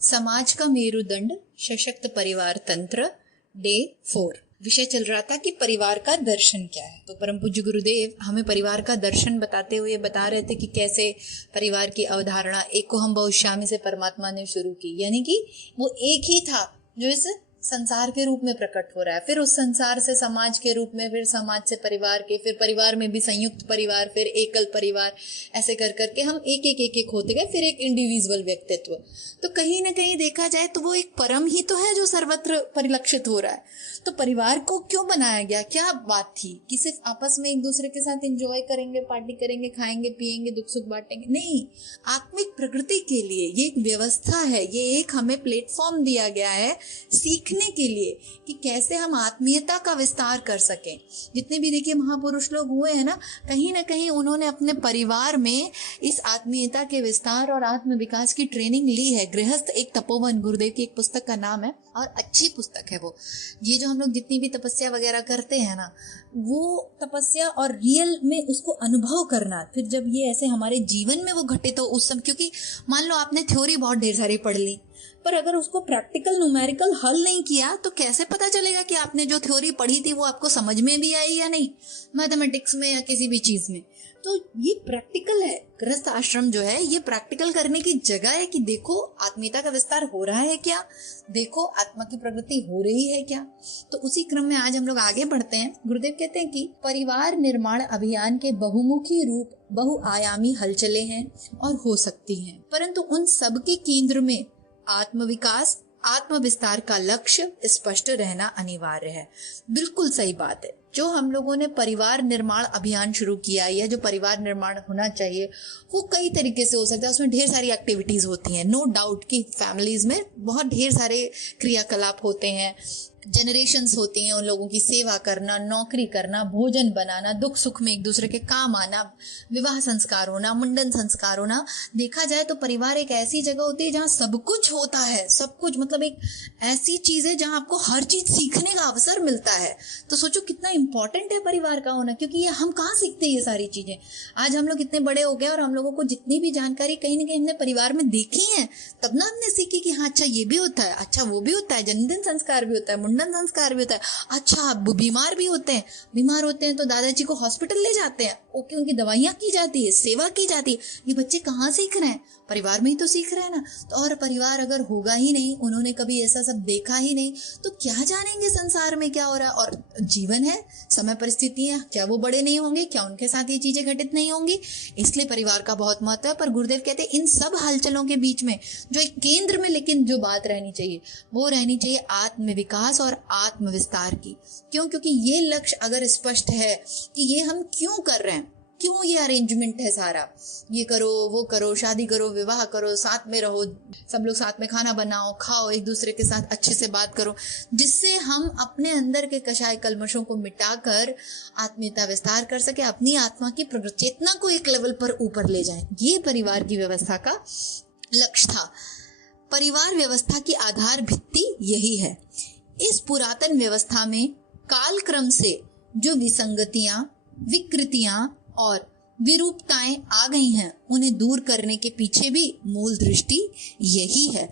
समाज का मेरुदंड सशक्त परिवार तंत्र डे 4। विषय चल रहा था कि परिवार का दर्शन क्या है। तो परम पूज्य गुरुदेव हमें परिवार का दर्शन बताते हुए बता रहे थे कि कैसे परिवार की अवधारणा एको हम बहुश्यामी से परमात्मा ने शुरू की, यानी कि वो एक ही था जो इस संसार के रूप में प्रकट हो रहा है, फिर उस संसार से समाज के रूप में, फिर समाज से परिवार के, फिर परिवार में भी संयुक्त परिवार, फिर एकल परिवार, ऐसे कर करके हम एक एक होते गए, फिर एक इंडिविजुअल व्यक्तित्व। तो कहीं ना कहीं देखा जाए तो वो एक परम ही तो है जो सर्वत्र परिलक्षित हो रहा है। तो परिवार को क्यों बनाया गया, क्या बात थी कि सिर्फ आपस में एक दूसरे के साथ एंजॉय करेंगे, पार्टी करेंगे, खाएंगे पिएंगे, दुख सुख बांटेंगे? नहीं, आत्मिक प्रगति के लिए ये एक व्यवस्था है, ये एक हमें प्लेटफॉर्म दिया गया है सीखने के लिए कि कैसे हम आत्मीयता का विस्तार कर सकें। जितने भी देखिए महापुरुष लोग हुए हैं ना कहीं उन्होंने अपने परिवार में इस आत्मीयता के विस्तार और आत्म विकास की ट्रेनिंग ली है। गृहस्थ एक तपोवन, गुरुदेव की एक पुस्तक का नाम है और अच्छी पुस्तक है वो। ये जो हम लोग जितनी भी तपस्या वगैरह करते हैं ना, वो तपस्या और रियल में उसको अनुभव करना, फिर जब ये ऐसे हमारे जीवन में वो घटे तो उस समय, क्योंकि मान लो आपने थ्योरी बहुत ढेर सारी पढ़ ली पर अगर उसको प्रैक्टिकल न्यूमेरिकल हल नहीं किया तो कैसे पता चलेगा कि आपने जो थ्योरी पढ़ी थी वो आपको समझ में भी आई या नहीं, मैथमेटिक्स में या किसी भी चीज में। तो ये प्रैक्टिकल है। गृहस्थ आश्रम जो है ये प्रैक्टिकल करने की जगह है कि देखो आत्मीयता का विस्तार हो रहा है क्या, देखो आत्मा की प्रगति हो रही है क्या। तो उसी क्रम में आज हम लोग आगे बढ़ते हैं। गुरुदेव कहते हैं कि परिवार निर्माण अभियान के बहुमुखी रूप बहुआयामी हलचलें हैं और हो सकती हैं, परंतु उन सब के केंद्र में आत्म विकास, आत्म विस्तार का लक्ष्य स्पष्ट रहना अनिवार्य है। बिल्कुल सही बात है। जो हम लोगों ने परिवार निर्माण अभियान शुरू किया या जो परिवार निर्माण होना चाहिए वो कई तरीके से हो सकता है। उसमें ढेर सारी एक्टिविटीज होती हैं, नो डाउट कि फैमिलीज में बहुत ढेर सारे क्रियाकलाप होते हैं, जनरेशन्स होती हैं, उन लोगों की सेवा करना, नौकरी करना, भोजन बनाना, दुख सुख में एक दूसरे के काम आना, विवाह संस्कार होना, मुंडन संस्कार होना। देखा जाए तो परिवार एक ऐसी जगह होती है जहाँ सब कुछ होता है, सब कुछ मतलब एक ऐसी चीज है जहाँ आपको हर चीज सीखने का अवसर मिलता है। तो सोचो कितना इंपॉर्टेंट है परिवार का होना, क्योंकि ये हम कहाँ सीखते हैं ये सारी चीजें। आज हम लोग इतने बड़े हो गए और हम लोगों को जितनी भी जानकारी कहीं ना कहीं हमने परिवार में देखी है, तब ना हमने सीखी कि हाँ अच्छा ये भी होता है, अच्छा वो भी होता है, जन्मदिन संस्कार भी होता है, मुंडन संस्कार भी होता है, अच्छा बीमार भी होते हैं, बीमार होते हैं तो दादाजी को हॉस्पिटल ले जाते हैं, ओके उनकी दवाइयां की जाती है, सेवा की जाती है। ये बच्चे कहाँ सीख रहे हैं? परिवार में ही तो सीख रहे हैं ना। तो और परिवार अगर होगा ही नहीं, उन्होंने कभी ऐसा सब देखा ही नहीं, तो क्या जानेंगे संसार में क्या हो रहा है। और जीवन है, समय परिस्थितियां, क्या वो बड़े नहीं होंगे, क्या उनके साथ ये चीजें घटित नहीं होंगी? इसलिए परिवार का बहुत महत्व है। पर गुरुदेव कहते हैं इन सब हलचलों के बीच में जो एक केंद्र में लेकिन जो बात रहनी चाहिए वो रहनी चाहिए आत्म विकास और आत्म विस्तार की। क्यों? क्योंकि ये लक्ष्य अगर स्पष्ट है कि ये हम क्यों कर रहे हैं, क्यों ये अरेंजमेंट है सारा, ये करो वो करो, शादी करो, विवाह करो, साथ में रहो, सब लोग साथ में खाना बनाओ, खाओ, एक दूसरे के साथ अच्छे से बात करो, जिससे हम अपने अंदर के कषाय कल्मशों को मिटाकर आत्मीयता विस्तार कर सके, अपनी आत्मा की प्रगति चेतना को एक लेवल पर ऊपर ले जाए। ये परिवार की व्यवस्था का लक्ष्य था। परिवार व्यवस्था की आधार भित्ति यही है। इस पुरातन व्यवस्था में कालक्रम से जो विसंगतियां, विकृतियां और विरूपताएं आ गई हैं उन्हें दूर करने के पीछे भी मूल दृष्टि यही है।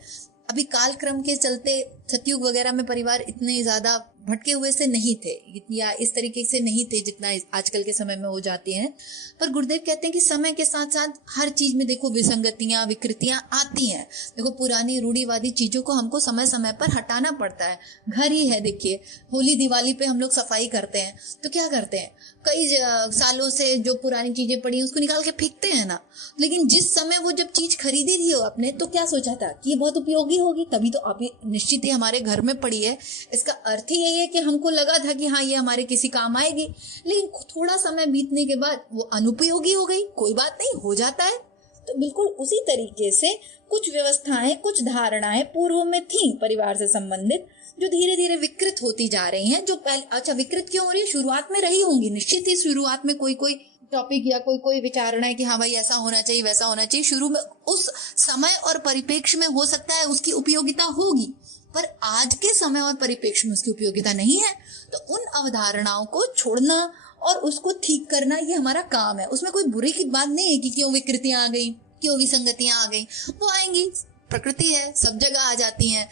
अभी कालक्रम के चलते सतयुग वगैरह में परिवार इतने ज्यादा भटके हुए से नहीं थे या इस तरीके से नहीं थे जितना आजकल के समय में हो जाती हैं। पर गुरुदेव कहते हैं कि समय के साथ साथ हर चीज में देखो विसंगतियां, विकृतियां आती हैं। देखो पुरानी रूढ़िवादी चीजों को हमको समय समय पर हटाना पड़ता है। घर ही है, देखिए होली दिवाली पे हम लोग सफाई करते हैं तो क्या करते हैं, कई सालों से जो पुरानी चीजें पड़ी उसको निकाल के फेंकते हैं ना। लेकिन जिस समय वो जब चीज खरीदी थी आपने तो क्या सोचा था कि ये बहुत उपयोगी होगी, तभी तो अभी निश्चित ही हमारे घर में पड़ी है। इसका अर्थ ही यही है कि हमको लगा था कि हाँ ये हमारे किसी काम आएगी, लेकिन थोड़ा समय बीतने के बाद वो अनुपयोगी हो गई। कोई बात नहीं, हो जाता है। तो बिल्कुल उसी तरीके से कुछ व्यवस्थाएं, कुछ धारणाएं पूर्व में थी परिवार से संबंधित जो धीरे धीरे विकृत होती जा रही हैं। जो पहले, अच्छा विकृत क्यों हो रही है? शुरुआत में रही होंगी, निश्चित ही शुरुआत में कोई टॉपिक या कोई विचारणा है कि हाँ भाई ऐसा होना चाहिए, वैसा होना चाहिए, शुरू में उस समय और परिप्रेक्ष्य में हो सकता है उसकी उपयोगिता होगी, पर आज के समय और परिप्रेक्ष्य में उसकी उपयोगिता नहीं है। तो उन अवधारणाओं को छोड़ना और उसको ठीक करना ये हमारा काम है। उसमें कोई बुरी की बात नहीं है कि क्यों विकृतियां आ गई, क्यों विसंगतियां आ गई, वो आएंगी, प्रकृति है, सब जगह आ जाती हैं।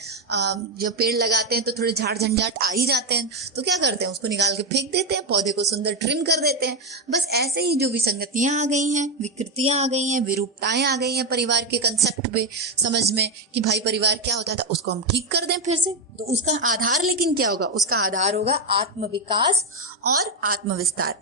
जब पेड़ लगाते हैं तो थोड़े झाड़ झंझाट आ ही जाते हैं, तो क्या करते हैं, उसको निकाल के फेंक देते हैं, पौधे को सुंदर ट्रिम कर देते हैं। बस ऐसे ही जो विसंगतियां आ गई हैं, विकृतियां आ गई हैं, विरूपताएं आ गई हैं परिवार के कंसेप्ट पे, समझ में कि भाई परिवार क्या होता था, उसको हम ठीक कर दें फिर से। तो उसका आधार लेकिन क्या होगा, उसका आधार होगा आत्म विकास और आत्म विस्तार।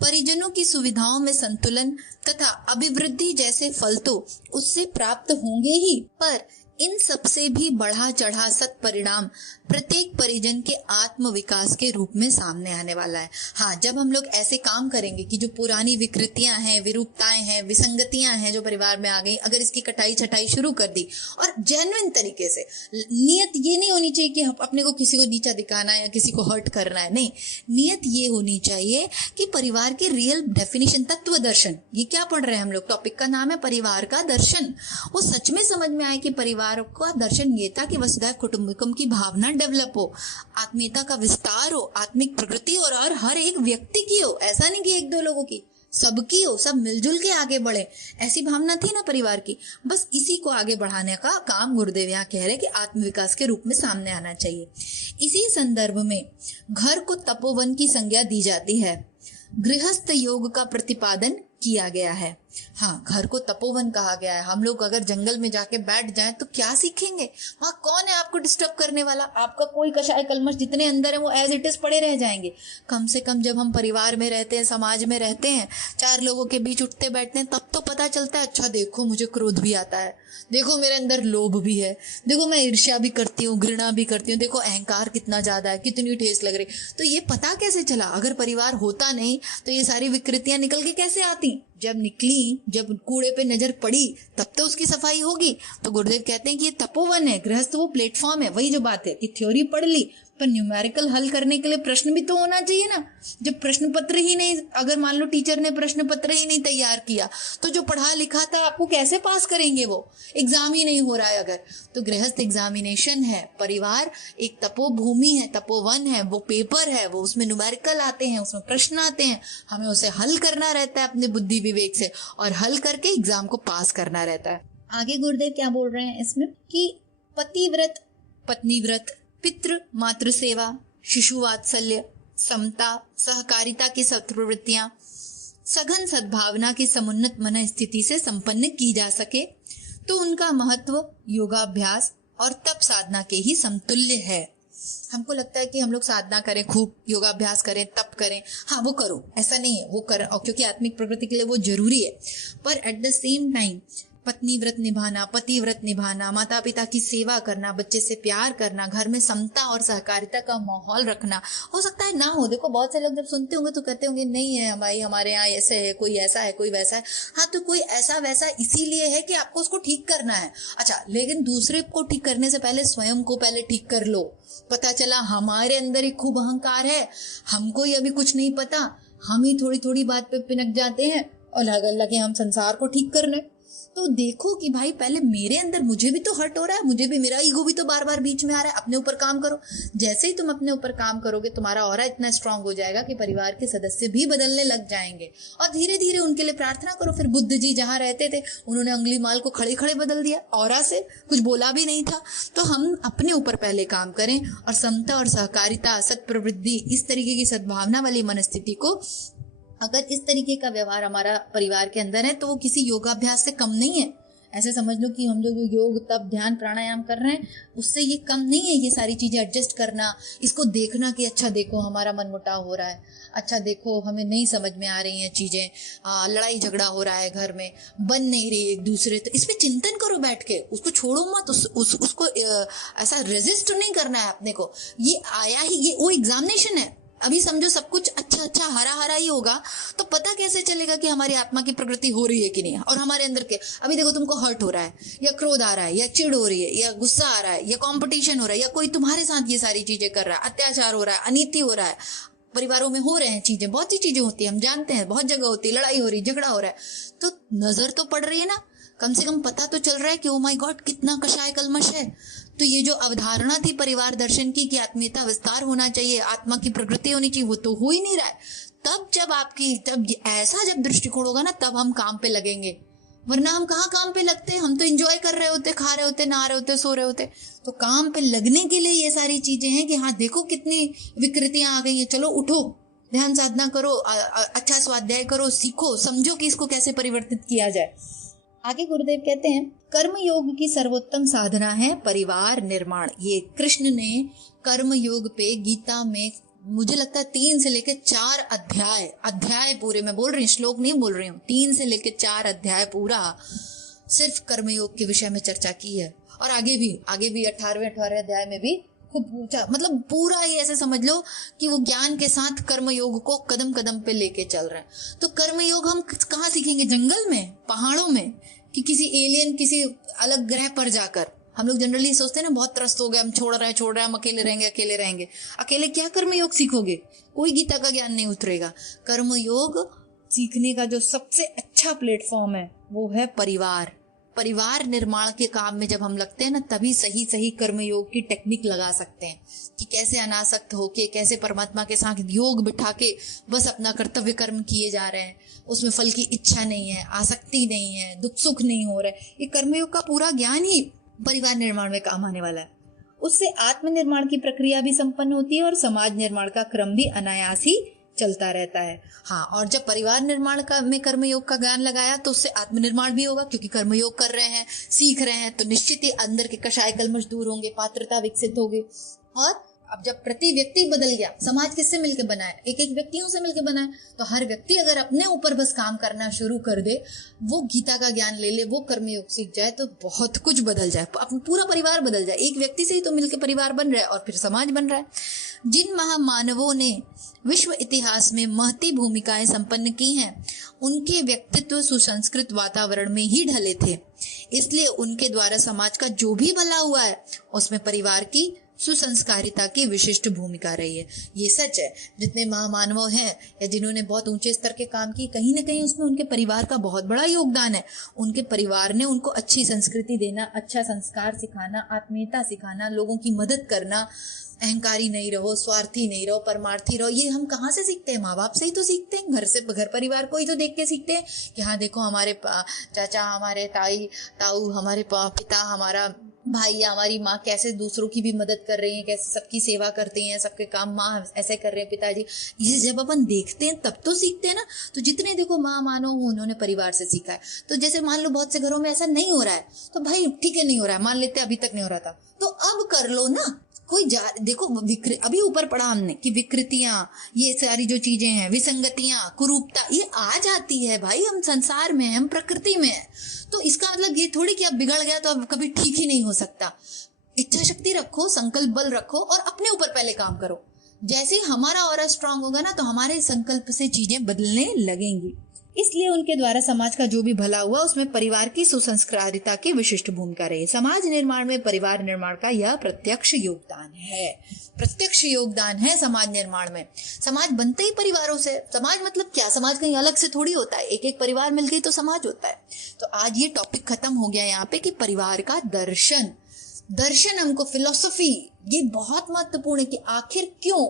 परिजनों की सुविधाओं में संतुलन तथा अभिवृद्धि जैसे फल तो उससे प्राप्त होंगे ही, पर इन सबसे भी बढ़ा चढ़ा सत्परिणाम प्रत्येक परिजन के आत्म विकास के रूप में सामने आने वाला है। हाँ, जब हम लोग ऐसे काम करेंगे कि जो पुरानी विकृतियां हैं, विरूपताएं हैं, विसंगतियां हैं जो परिवार में आ गई, अगर इसकी कटाई छटाई शुरू कर दी और जेन्युइन तरीके से, नियत ये नहीं होनी चाहिए कि अपने को किसी को नीचा दिखाना है या किसी को हर्ट करना है, नहीं, नियत ये होनी चाहिए कि परिवार की रियल डेफिनेशन, तत्व दर्शन, ये क्या पढ़ रहे हैं हम लोग, टॉपिक का नाम है परिवार का दर्शन, वो सच में समझ में आए कि परिवार का दर्शन ये था कि वसुधैव कुटुंबकम की भावना डेवलप हो, आत्मीयता का विस्तार हो, आत्मिक प्रकृति और हर एक व्यक्ति की हो, ऐसा नहीं कि एक दो लोगों की, सबकी हो, सब मिलजुल के आगे बढ़े, ऐसी भावना थी ना परिवार की। बस इसी को आगे बढ़ाने का काम गुरुदेव यहाँ कह रहे कि आत्म विकास के रूप में सामने आना चाहिए। इसी संदर्भ में घर को तपोवन की संज्ञा दी जाती है, गृहस्थ योग का प्रतिपादन किया गया है। हाँ, घर को तपोवन कहा गया है। हम लोग अगर जंगल में जाके बैठ जाएं तो क्या सीखेंगे, वहां कौन है आपको डिस्टर्ब करने वाला, आपका कोई कषाय कलमश जितने अंदर है वो एज इट इज पड़े रह जाएंगे। कम से कम जब हम परिवार में रहते हैं, समाज में रहते हैं, चार लोगों के बीच उठते बैठते हैं, तब तो पता चलता है, अच्छा देखो मुझे क्रोध भी आता है, देखो मेरे अंदर लोभ भी है, देखो मैं ईर्ष्या भी करती हूँ, घृणा भी करती हूँ, देखो अहंकार कितना ज्यादा है, कितनी ठेस लग रही। तो ये पता कैसे चला, अगर परिवार होता नहीं तो ये सारी विकृतियां निकल के कैसे आती, जब निकली, जब कूड़े पे नजर पड़ी तब तो उसकी सफाई होगी। तो गुरुदेव कहते हैं कि ये तपोवन है, गृहस्थ वो प्लेटफॉर्म है। वही जो बात है कि थ्योरी पढ़ ली पर न्यूमेरिकल हल करने के लिए प्रश्न भी तो होना चाहिए ना। जब प्रश्न पत्र ही नहीं, अगर मान लो टीचर ने प्रश्न पत्र ही नहीं तैयार किया तो जो पढ़ा लिखा था आपको कैसे पास करेंगे, वो एग्जाम ही नहीं हो रहा है अगर। तो गृहस्थ एग्जामिनेशन है, परिवार एक तपोभूमि है, तपोवन है, वो पेपर है, वो उसमें न्यूमेरिकल आते हैं, उसमें प्रश्न आते हैं, हमें उसे हल करना रहता है अपने बुद्धि विवेक से और हल करके एग्जाम को पास करना रहता है। आगे गुरुदेव क्या बोल रहे हैं इसमें कि पतिव्रत, पत्नीव्रत, पितृ मातृ सेवा, शिशु वात्सल्य, समता, सहकारिता की सत्प्रवृत्तियां सघन सद्भावना की समुन्नत मन स्थिति से संपन्न की जा सके तो उनका महत्व योगाभ्यास और तप साधना के ही समतुल्य है। हमको लगता है कि हम लोग साधना करें, खूब योगाभ्यास करें, तप करें, हाँ वो करो, ऐसा नहीं है, वो करें, और क्योंकि आत्मिक प्रकृति के लिए वो जरूरी है, पर एट द सेम टाइम पत्नी व्रत निभाना, पति व्रत निभाना, माता पिता की सेवा करना, बच्चे से प्यार करना, घर में समता और सहकारिता का माहौल रखना, हो सकता है ना हो। देखो बहुत से लोग जब सुनते होंगे तो कहते होंगे नहीं है हमारे यहाँ ऐसे है, कोई ऐसा है, कोई वैसा है। हाँ, तो कोई ऐसा वैसा इसीलिए है कि आपको उसको ठीक करना है। अच्छा, लेकिन दूसरे को ठीक करने से पहले स्वयं को पहले ठीक कर लो। पता चला हमारे अंदर एक खूब अहंकार है, हमको ही अभी कुछ नहीं पता, हम ही थोड़ी थोड़ी बात पे पिनक जाते हैं और लगे हम संसार को ठीक कर लें। तो देखो कि भाई पहले मेरे अंदर, मुझे भी तो हर्ट हो रहा है, मुझे भी, मेरा ईगो भी तो बार बार बीच में आ रहा है। अपने ऊपर काम करो। जैसे ही तुम अपने ऊपर काम करोगे तुम्हारा ऑरा इतना स्ट्रांग हो जाएगा कि परिवार के सदस्य भी बदलने लग जाएंगे और धीरे धीरे उनके लिए प्रार्थना करो। फिर बुद्ध जी जहाँ रहते थे उन्होंने अंगुली माल को खड़े खड़े बदल दिया, ऑरा से कुछ बोला भी नहीं था। तो हम अपने ऊपर पहले काम करें और समता और सहकारिता, सत्प्रवृत्ति, इस तरीके की सद्भावना वाली मनस्थिति को, अगर इस तरीके का व्यवहार हमारा परिवार के अंदर है तो वो किसी योगाभ्यास से कम नहीं है। ऐसे समझ लो कि हम लोग योग, तप, ध्यान, प्राणायाम कर रहे हैं, उससे ये कम नहीं है। ये सारी चीजें एडजस्ट करना, इसको देखना कि अच्छा देखो हमारा मनमुटाव हो रहा है, अच्छा देखो हमें नहीं समझ में आ रही हैं चीजें, लड़ाई झगड़ा हो रहा है घर में, बन नहीं रही एक दूसरे, तो इस पे चिंतन करो बैठ के, उसको छोड़ो मत, उसको ऐसा रेजिस्ट नहीं करना है अपने को। ये आया ही, ये वो एग्जामिनेशन है। अभी समझो सब कुछ अच्छा अच्छा हरा हरा ही होगा तो पता कैसे चलेगा कि हमारी आत्मा की प्रकृति हो रही है कि नहीं। और हमारे अंदर के, अभी देखो तुमको हर्ट हो रहा है या क्रोध आ रहा है या चिढ़ हो रही है या गुस्सा आ रहा है या कंपटीशन हो रहा है या कोई तुम्हारे साथ ये सारी चीजें कर रहा है, अत्याचार हो रहा है, अनीति हो रहा है, परिवारों में हो रहे हैं चीजें, बहुत सी चीजें होती है, हम जानते हैं, बहुत जगह होती है, लड़ाई हो रही, झगड़ा हो रहा है, तो नजर तो पड़ रही है ना, कम से कम पता तो चल रहा है कि ओ माय गॉड कितना कषाय कलमश है। तो ये जो अवधारणा थी परिवार दर्शन की कि आत्मीयता विस्तार होना चाहिए, आत्मा की प्रकृति होनी चाहिए, वो तो हो ही नहीं रहा है। तब जब ऐसा जब दृष्टिकोण होगा ना, तब हम काम पे लगेंगे वरना हम कहाँ काम पे लगते हैं, हम तो एंजॉय कर रहे होते, खा रहे होते, नहा रहे होते, सो रहे होते। तो काम पे लगने के लिए ये सारी चीजें हैं कि हाँ देखो कितनी विकृतियां आ गई है, चलो उठो, ध्यान साधना करो, अच्छा स्वाध्याय करो, सीखो, समझो कि इसको कैसे परिवर्तित किया जाए। आगे गुरुदेव कहते हैं कर्म योग की सर्वोत्तम साधना है परिवार निर्माण। ये कृष्ण ने कर्म योग पे गीता में मुझे लगता है 3 से लेकर 4 अध्याय पूरे, मैं बोल रही हूँ, श्लोक नहीं बोल रही हूँ, 3 से लेकर 4 अध्याय पूरा सिर्फ कर्मयोग के विषय में चर्चा की है। और आगे भी 18वें अध्याय में भी खूब पूछा, मतलब पूरा ही ऐसे समझ लो कि वो ज्ञान के साथ कर्मयोग को कदम कदम पे लेके चल रहे हैं। तो कर्मयोग हम कहाँ सीखेंगे? जंगल में, पहाड़ों में, कि किसी एलियन, किसी अलग ग्रह पर जाकर? हम लोग जनरली सोचते हैं ना, बहुत त्रस्त हो गए, हम छोड़ रहे हैं, हम अकेले रहेंगे। अकेले क्या कर्मयोग सीखोगे? कोई गीता का ज्ञान नहीं उतरेगा। कर्मयोग सीखने का जो सबसे अच्छा प्लेटफॉर्म है वो है परिवार निर्माण के काम में जब हम लगते हैं ना, तभी सही कर्मयोग की टेक्निक लगा सकते हैं कि कैसे अनासक्त होके, कैसे परमात्मा के साथ योग बिठा के बस अपना कर्तव्य कर्म किए जा रहे हैं, उसमें फल की इच्छा नहीं है, आसक्ति नहीं है, दुख सुख नहीं हो रहा है। ये कर्मयोग का पूरा ज्ञान ही परिवार निर्माण में काम आने वाला है। उससे आत्मनिर्माण की प्रक्रिया भी संपन्न होती है और समाज निर्माण का क्रम भी अनायास ही चलता रहता है। हाँ, और जब परिवार निर्माण का में कर्मयोग का ज्ञान लगाया तो उससे आत्मनिर्माण भी होगा, क्योंकि कर्मयोग कर रहे हैं, सीख रहे हैं, तो निश्चित ही अंदर के कषाय कल्मश दूर होंगे, पात्रता विकसित होगी। और अब जब प्रति व्यक्ति बदल गया, समाज किससे मिलकर बना है? एक व्यक्तियों से मिलकर बना है। तो हर व्यक्ति अगर अपने ऊपर बस काम करना शुरू कर दे, वो गीता का ज्ञान ले ले, वो कर्मयोग सीख जाए, तो बहुत कुछ बदल जाए, अपना पूरा परिवार बदल जाए। एक व्यक्ति से ही तो मिलकर परिवार बन रहा है और फिर समाज बन रहा है। जिन महामानवों ने विश्व इतिहास में महती भूमिकाएं संपन्न की हैं, उनके व्यक्तित्व सुसंस्कृत वातावरण में ही ढले थे। इसलिए उनके द्वारा समाज का जो भी भला हुआ है, उसमें परिवार की सुसंस्कारिता की विशिष्ट भूमिका रही है। ये सच है। जितने महामानव हैं या जिन्होंने बहुत ऊंचे स्तर के काम किए, कहीं ना कहीं उसमें उनके परिवार का बहुत बड़ा योगदान है। उनके परिवार ने उनको अच्छी संस्कृति देना, अच्छा संस्कार सिखाना, आत्मीयता सिखाना, लोगों की मदद करना, अहंकारी नहीं रहो, स्वार्थी नहीं रहो, परमार्थी रहो। ये हम कहाँ से सीखते हैं? माँ बाप से ही तो सीखते हैं, घर परिवार को ही तो देख के सीखते हैं कि हाँ देखो, हमारे चाचा, हमारे ताऊ, हमारे पिता, हमारा भाई या हमारी माँ कैसे दूसरों की भी मदद कर रही हैं, कैसे सबकी सेवा करती हैं, सबके काम माँ ऐसे कर रहे हैं, पिताजी। ये जब अपन देखते हैं तब तो सीखते हैं ना। तो जितने देखो माँ मानो उन्होंने परिवार से सीखा है। तो जैसे मान लो बहुत से घरों में ऐसा नहीं हो रहा है, तो भाई ठीक है, नहीं हो रहा है, मान लेते अभी तक नहीं हो रहा था, तो अब कर लो ना। देखो अभी ऊपर पढ़ा हमने कि विकृतियां, ये सारी जो चीजें हैं, विसंगतियां, कुरूपता, ये आ जाती है भाई। हम संसार में, हम प्रकृति में है। तो इसका मतलब ये थोड़ी कि अब बिगड़ गया तो अब कभी ठीक ही नहीं हो सकता। इच्छा शक्ति रखो, संकल्प बल रखो और अपने ऊपर पहले काम करो। जैसे हमारा ऑरा स्ट्रांग होगा ना, तो हमारे संकल्प से चीजें बदलने लगेंगी। इसलिए उनके द्वारा समाज का जो भी भला हुआ, उसमें परिवार की सुसंस्कारिता की विशिष्ट भूमिका रही। समाज निर्माण में परिवार निर्माण का यह प्रत्यक्ष योगदान है समाज निर्माण में। समाज बनते ही परिवारों से। समाज मतलब क्या? समाज कहीं अलग से थोड़ी होता है, एक परिवार मिलकर तो समाज होता है। तो आज ये टॉपिक खत्म हो गया यहाँ पे कि परिवार का दर्शन हमको, फिलोसफी, ये बहुत महत्वपूर्ण है कि आखिर क्यों,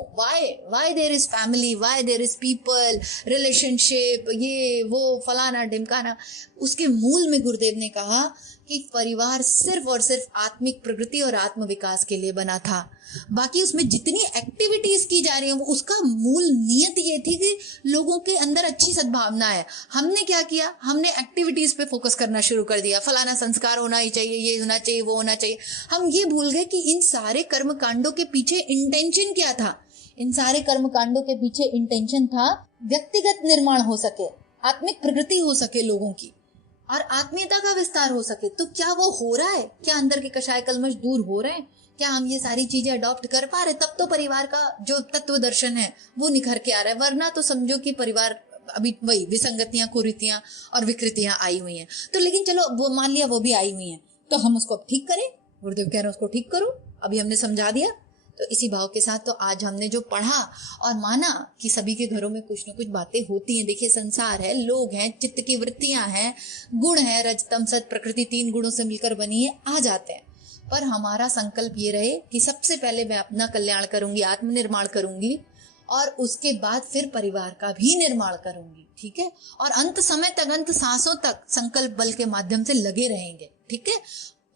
why there is family, why there is people, relationship, ये वो फलाना ढिमकाना। उसके मूल में गुरुदेव ने कहा कि परिवार सिर्फ और सिर्फ आत्मिक प्रगति और आत्म विकास के लिए बना था। बाकी उसमें जितनी एक्टिविटीज की जा रही है, उसका मूल नियत ये थी कि लोगों के अंदर अच्छी सद्भावना है। हमने क्या किया? हमने एक्टिविटीज पे फोकस करना शुरू कर दिया, फलाना संस्कार होना ही चाहिए, ये होना चाहिए, वो होना चाहिए। हम ये भूल गए कि इन सारे कर्म कांडों के पीछे इंटेंशन क्या था। इन सारे कर्म कांडों के पीछे इंटेंशन था व्यक्तिगत निर्माण हो सके, आत्मिक प्रगति हो सके लोगों की, और आत्मीयता का विस्तार हो सके। तो क्या वो हो रहा है? क्या अंदर के कषाय कल्मश दूर हो रहे हैं? क्या हम ये सारी चीजें अडॉप्ट कर पा रहे? तब तो परिवार का जो तत्व दर्शन है वो निखर के आ रहा है। वरना तो समझो कि परिवार अभी वही विसंगतियां, कुरीतियां और विकृतियां आई हुई हैं। तो लेकिन चलो वो मान लिया, वो भी आई हुई हैं, तो हम उसको ठीक करें। गुरुदेव कह रहे हैं उसको ठीक करो, अभी हमने समझा दिया। तो इसी भाव के साथ तो आज हमने जो पढ़ा और माना कि सभी के घरों में कुछ न कुछ बातें होती हैं। देखिए, संसार है, लोग हैं, चित्त की वृत्तियां हैं, गुण है, रज तम सत प्रकृति, 3 गुणों से मिलकर बनी है, आ जाते हैं। पर हमारा संकल्प ये रहे कि सबसे पहले मैं अपना कल्याण करूंगी, आत्मनिर्माण करूंगी, और उसके बाद फिर परिवार का भी निर्माण करूंगी, ठीक है। और अंत समय तक, अंत सांसों तक संकल्प बल के माध्यम से लगे रहेंगे, ठीक है।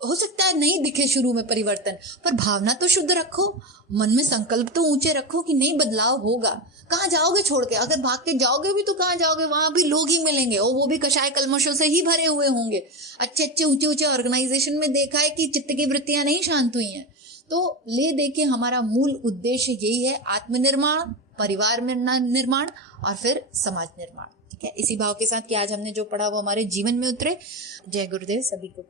हो सकता है नहीं दिखे शुरू में परिवर्तन, पर भावना तो शुद्ध रखो, मन में संकल्प तो ऊंचे रखो कि नहीं, बदलाव होगा। कहाँ जाओगे छोड़ के? अगर भाग के जाओगे भी तो कहाँ जाओगे, वहां भी लोग ही मिलेंगे और वो भी कषाय कल्मशों से ही भरे हुए होंगे। अच्छे ऊंचे ऊंचे ऑर्गेनाइजेशन में देखा है कि चित्त की वृत्तियां नहीं शांत हुई हैं। तो ले दे के हमारा मूल उद्देश्य यही है, आत्मनिर्माण, परिवार में निर्माण और फिर समाज निर्माण, ठीक है। इसी भाव के साथ कि आज हमने जो पढ़ा वो हमारे जीवन में उतरे। जय गुरुदेव सभी को।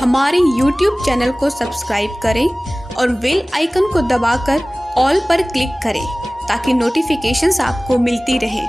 हमारे YouTube चैनल को सब्सक्राइब करें और बेल आइकन को दबाकर ऑल पर क्लिक करें ताकि नोटिफिकेशंस आपको मिलती रहें।